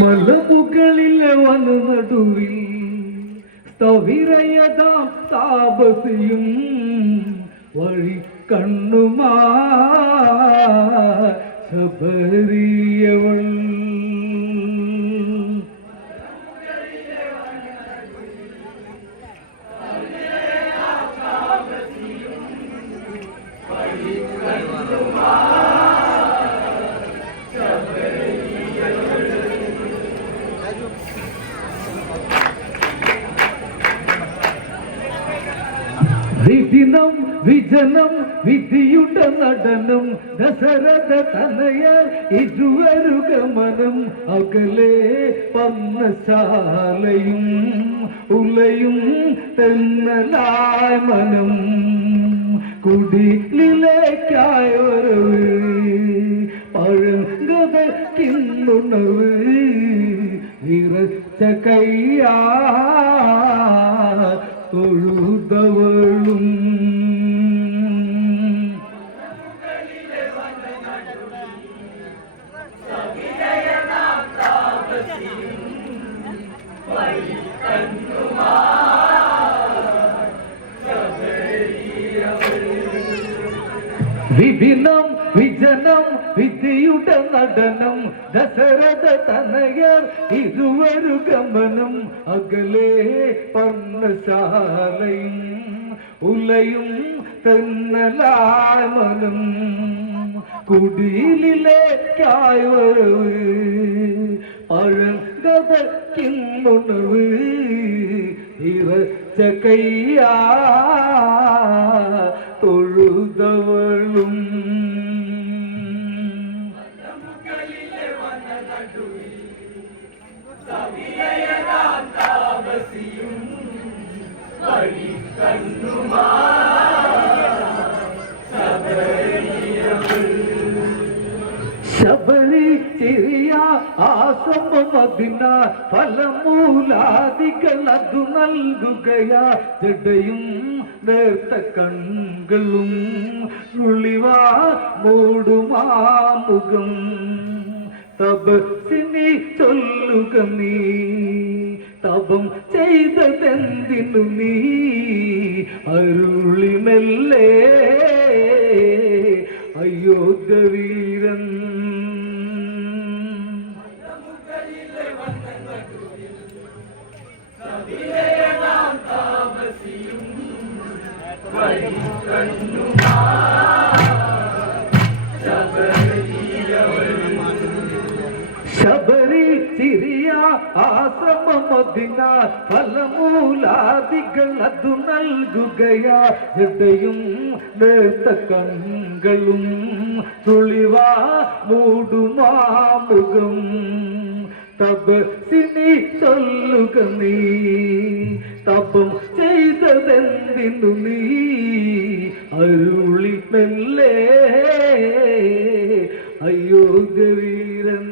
മലമുകളിലെ വനനടുവിൽ സ്ഥവിരയതാം താപസിയും വഴി കണ്ണുമാ ശബരിയവൾ വിദിനം വിജനം വിധിയുടെ നടനം ദശരഥ തനയർ ഇരുവരു ഗമനം അകലെ പർണശാലയും ഉലയും തെന്നലായ മനം കുടിലേക്കായൊരു പഴങ്കഥയ്ക്കുണർവ് വിറച്ച കയ്യാ തൊഴുതവളും വിഭിന്നം വിജനം വിധിയുടെ നടനം ദശരഥ തനയർ ഇരുവരു ഗമനം അകലെ പർണശാലയും ഉലയും തെന്നലാമനം കുടിലേക്കായ വരവ് പഴങ്കഥയ്ക്കുണർവ് ഇറച്ച കയ്യാ തൊഴുതവളും ശബരി ചെറിയ ആസമതിന ഫലമൂലാദികൾ അതു നൽകുകയാ ജടയും നേർത്ത കണ്ണുകളും ഉളിവാ മൂടുമാമുഖം തപസ്സിനി ചൊല്ലുക നീ തപം ചെയ്തതെന്തിനു നീ അരുളിമെല്ലേ അയോധ്യവീരൻ ശബരി ചിരിയ ആശ്രമമതിന ഫലമൂലാദികൾ അതു നൽകുകയാ ജടയും നേർത്ത കണ്ണുകളും തുളിവാ മൂടുമാമുഖം തപസ്സിനി ചൊല്ലുക നീ തപം ചെയ്തതെന്തിനു നീ അരുളി മെല്ലേ അയോധ്യവീരൻ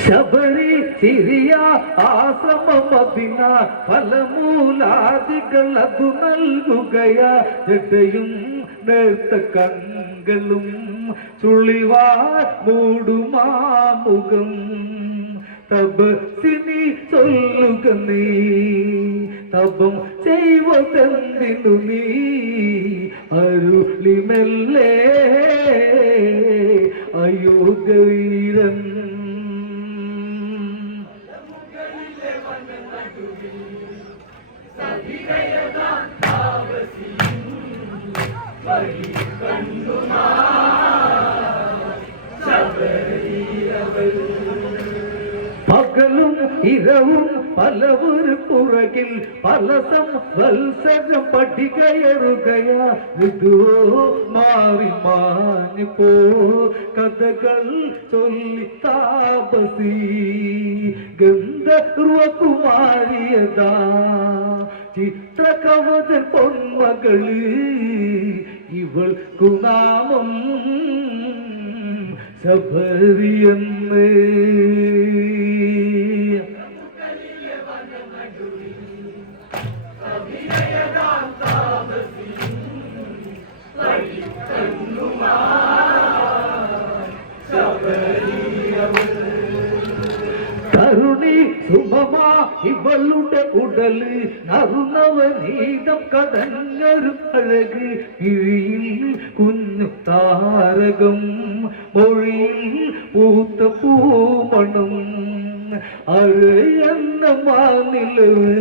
ശബരി ചിരിയ ആശ്രമമതിന ഫലമൂലാദികൾ അതു നൽകുകയാ ജടയും നേർത്ത കണ്ണുകളും ചുളിവാ മൂടുമാമുഖം തപസ്സിനി ചൊല്ലുക നീ തപം ചെയ്വതെന്തിനു നീ അരുളിമെല്ലേ അയോധ്യവീരൻ പകലും ഇരവും പലവൊരു പുറകിൽ പല സംവത്സരം പഠികയറുകയാ വിധുവോ മാറി മാഞ്ഞിപ്പോ കഥകൾ ചൊല്ലി താപസി ഗന്ധർവകുമാരിയതാ ചിത്രകവചൻ പൊന്മകള് ഇവൾക്കു നാമം ശബരിയെന്ന് കരുണി സുമമാ ഇവളുടെ ഉടല് നറുനവനീതം കടഞ്ഞൊരു അഴക് കിഴിയിൽ കുഞ്ഞു താരകം മൊഴിയിൽ പൂത്ത പൂമണം അരയെന്ന മാനിലവ്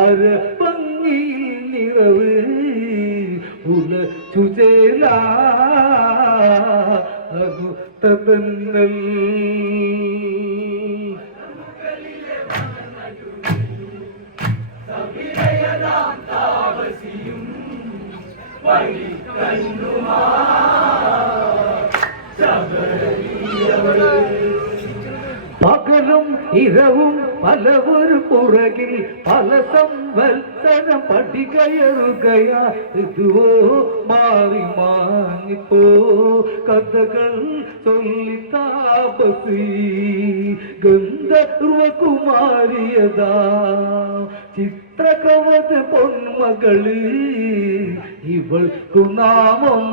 അര ഭംഗിയിൽ നിറവ് ഉല ചുചേല തന്നൽ പകലും ഇരവും പലവർ പുറകിൽ പല സംവത്സരം പഠികയറുകയാ ഇതുവോ മാറി മാഞ്ഞിപ്പോ കഥകൾ ചൊല്ലി താപസി ഗന്ധർവകുമാരിയതാ ചിത്രകവച പൊന്മകള് ഇവൾക്കു നാമം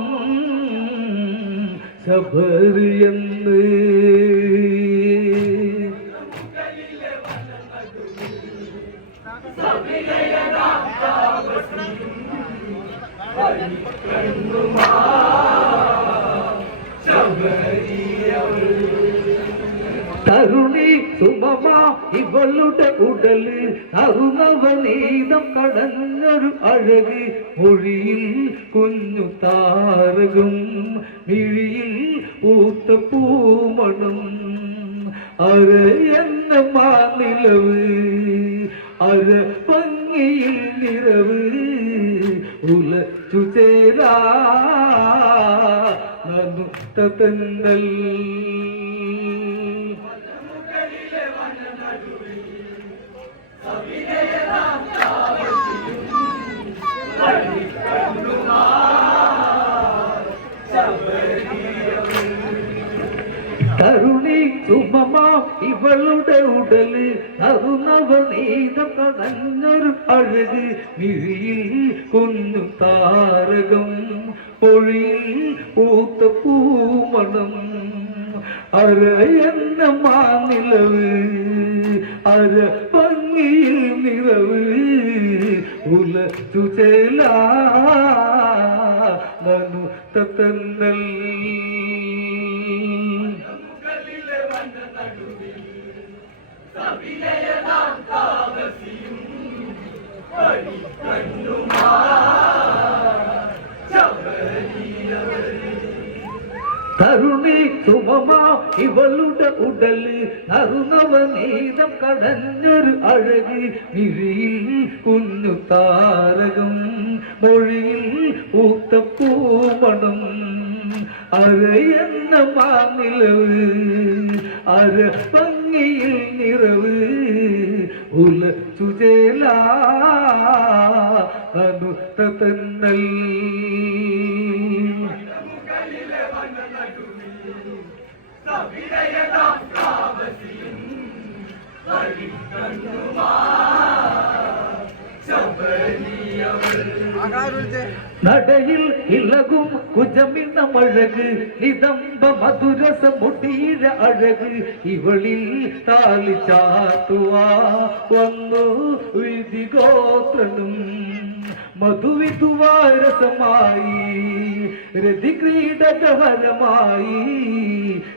ശബരിയെന്ന് തരുണി സുമമ ഇവളുടെ ഉടല് അറുനവനീതം കടഞ്ഞൊരു അഴക് മൊഴിയിൽ കുഞ്ഞു താരകം മിഴിയിൽ പൂത്ത പൂമണം അരയെന്ന മാനിലവ് അര ഭംഗിയിൽ നിറവ് ഉല ചുചേരാ തന്നൽ കരുണി സുമമാ ഇവളുടെ ഉടല് അറുനവനീതം കടഞ്ഞൊരു അഴക് മിഴിയിൽ കുഞ്ഞു താരകം പൊഴിയിൽ പൂത്ത പൂമണം അരയെന്ന മാനിലവ് അര ഭംഗിയിൽ നിറവ് ഉല ചുചേല നനു തന്നൽ കരുണി സുമമാ ഇവളുടെ ഉടല് നറുനവനീതം കടഞ്ഞൊരു അഴക് മിഴിയിൽ കുഞ്ഞു താരകം മൊഴിയിൽ പൂത്ത പൂമണം അരയെന്ന മാനിലവ് അര ഭംഗിയിൽ നിറവ് ഉല ചുചേല അനു തന്നൽ നടയിൽ ഇളകും കുജമിന്ന മഴക് നിതംബ മധുരസ മുടിയിഴ അഴക് ഇവളിൽ താലി ചാത്തുവാ വന്നു വിധിഗോത്രനും മധുവിധുവാരസമായി രതിക്രീഡകഹരമായി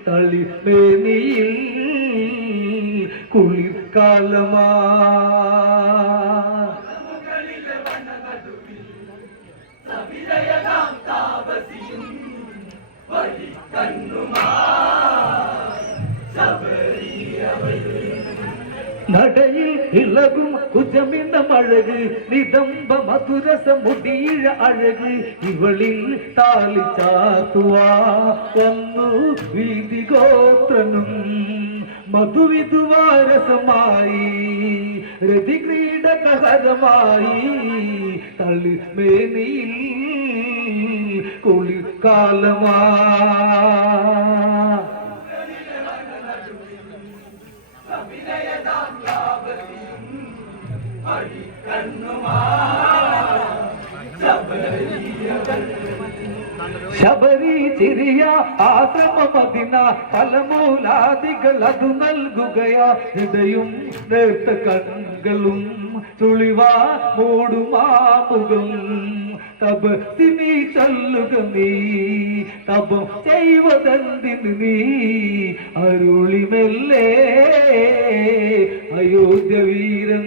തളിമേനിയിൽ കുളിർക്കാലമാ നടയിൽ ഇളകും കുജമിന്ന മഴക് നിതംബ മധുരസ മുടിയിഴ അഴക് ഇവളിൽ താലി ചാത്തുവാ വന്നു വീതിഗോത്രനും മധുവിധുവാരസമായി രതിക്രീഡകഹരമായി തളിമേനിയിൽ കുളിർക്കാലമാ ശബരി ചിരിയ ആശ്രമമദിന ഫലമൂലാദികൾ അതു നൽകുകയാ ഹൃദയം നേർത്ത കണ്ണുകളും ചുളിവാ മൂടുമാമുഖം തപസ്സിനി ചൊല്ലുക നീ തപം ചെയ്വതെന്തിന് നീ അരുളിമെല്ലേ അയോധ്യ വീരൻ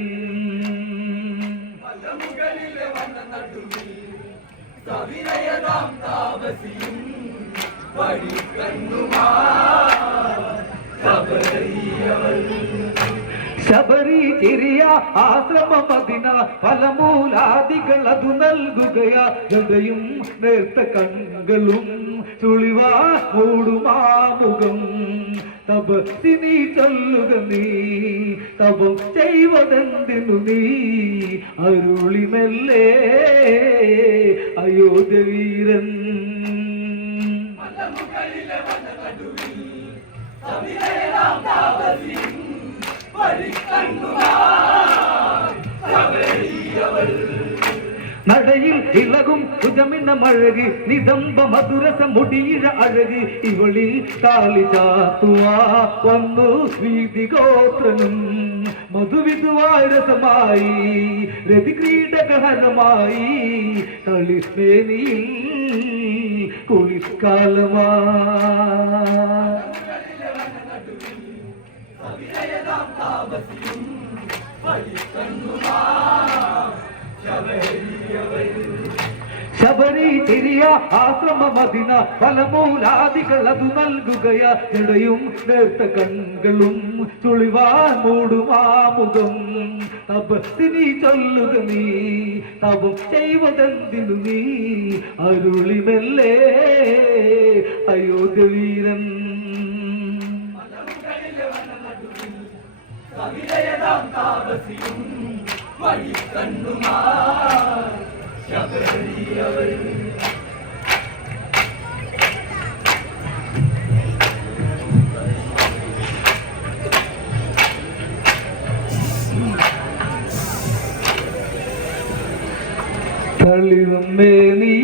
ശബരി ചിരിയ ആശ്രമമദിന ഫലമൂലാദികൾ അതു നൽകുകയാ ഹൃദയം നേർത്ത കണ്ണുകളും ചുളിവാ മൂടുമാമുഖം തപസ്സിനി ചൊല്ലുക നീ തപം ചെയ്വതെന്തിനു നീ അരുളിമെല്ലേ അയോധ്യ വീരൻ നടയിൽ ഇളകും കുജമിന്ന മഴക് നിതംബ മധുരസ മുടിയിഴ അഴക് ഇവളിൽ താലി ചാത്തുവാ വന്നു വീതിഗോത്രനും മധുവിധുവായ രസമായി രതിക്രീഡകഹനമായി കളിസ്മേനിയിൽ കുളിക്കാലമാ ശബരി ചിരിയ ആശ്രമമദിന ഫലമൂലാദികൾ അതു നൽകുകയാ ഹൃദയം നേർത്ത കണ്ണുകളും ചുളിവാൻ മൂടുമാമുഖം തപസ്സിനി ചൊല്ലുക നീ തപം ചെയ്വതെന്തിനു നീ അരുളിമെല്ലേ അയോധ്യ വീരൻ തളിർമേ നീ